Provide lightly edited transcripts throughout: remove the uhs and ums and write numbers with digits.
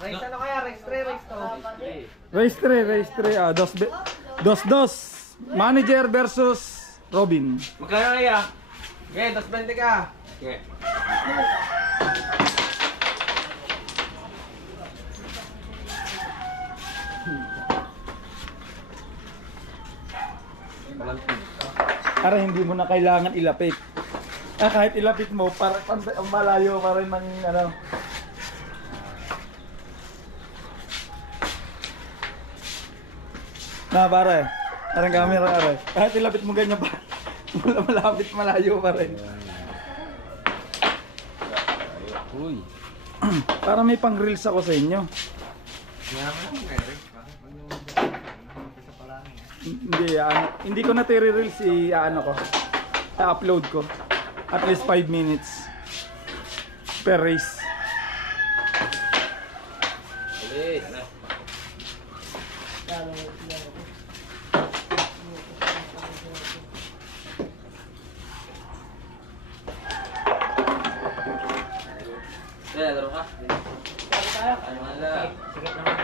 Race ano kaya? Race 3, race 2. Race 3. Ah, dos. Manager versus Robin. Magkano kaya? Okay, 220 ka. Okay. Para hindi mo na kailangan ilapit. Kahit ilapit mo, para malayo pa rin ng ano. Na pare, parang camera pare. Kahit ilapit mo ganyan pa, malapit malayo pa rin. Uy. Para may pang reels ako sa inyo. Hindi ko na reels ano ko. I-upload ko. At least 5 minutes per race. Alis. Kaya laro ka? Ano nga lang? Sigat naman.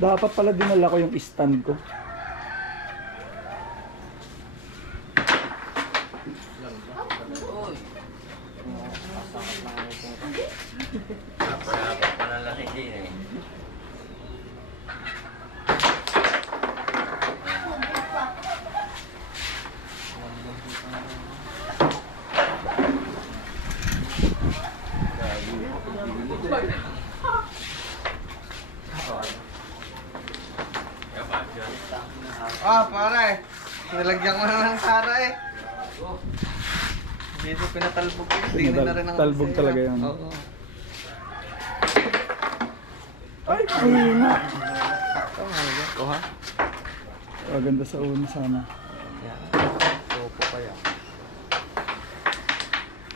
Dapat pala dinala ko yung stand ko. Dapat panalaki din eh. Pare. Nilagyan ko na ng tara eh. Dito pinatalbog yun. Hindi na rin ang Talbog talaga yun. Oo. Ay, mahina. Ito nga yun. Ito ha? Maganda sa ulo sana. Yan. Topo kaya.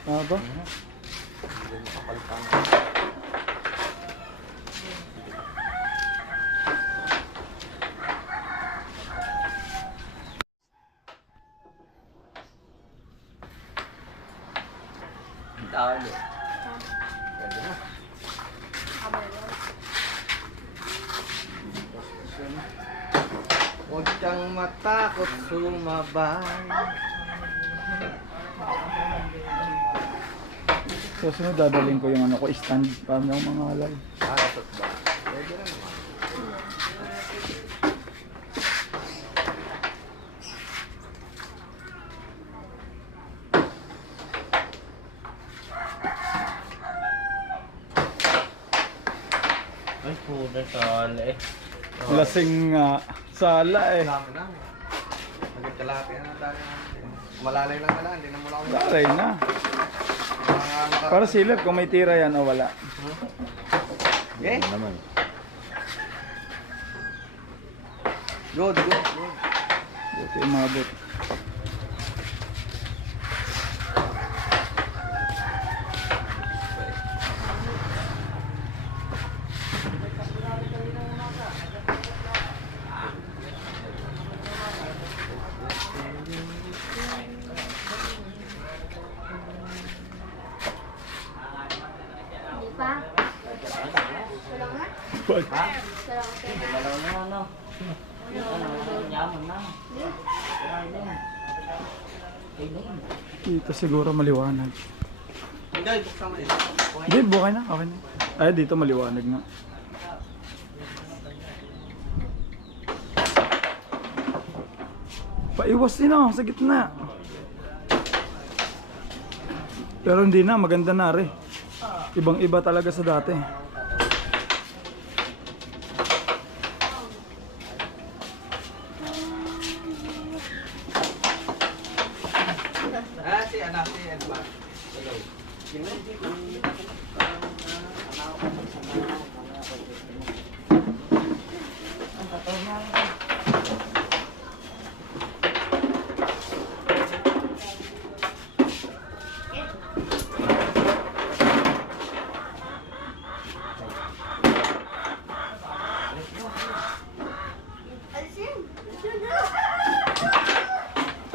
Ba? Hindi makapalitang. Talo. Pwede na. Huwag kang matakot sumabay. Susunod dadalhin ko yung ano ko stand para ng mga halal. Aratot ba? Pwede na naman. Ay, puta sala eh. Lasing sala eh. Dami na. Nagkalahati na tayo. Malalay lang na, hindi na mula ako. Dalay na. Para silip kung may tira yan o wala. Okay? Naman. Good. Buti umabot. Wag. Malaw na ano. Yaman na. Dito siguro maliwanag. Hindi, buksan mo eh. Hindi, bukay na. Okay na. Ay, dito maliwanag na. Paiwas din ako sa gitna. Pero hindi na, maganda na rin. Ibang iba talaga sa dati. Si anak, si Edma. Hello.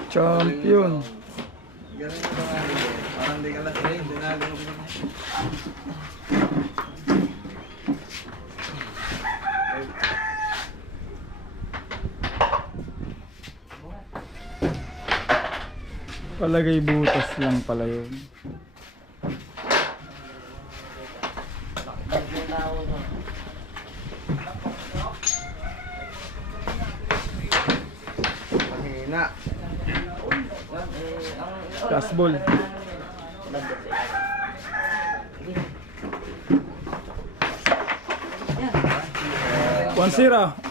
Champion. Galing ito nga rin eh. Parang di ka lasing, dinali mo ko. Palagay butas lang pala yun. Mahina. Fastball. 1-0.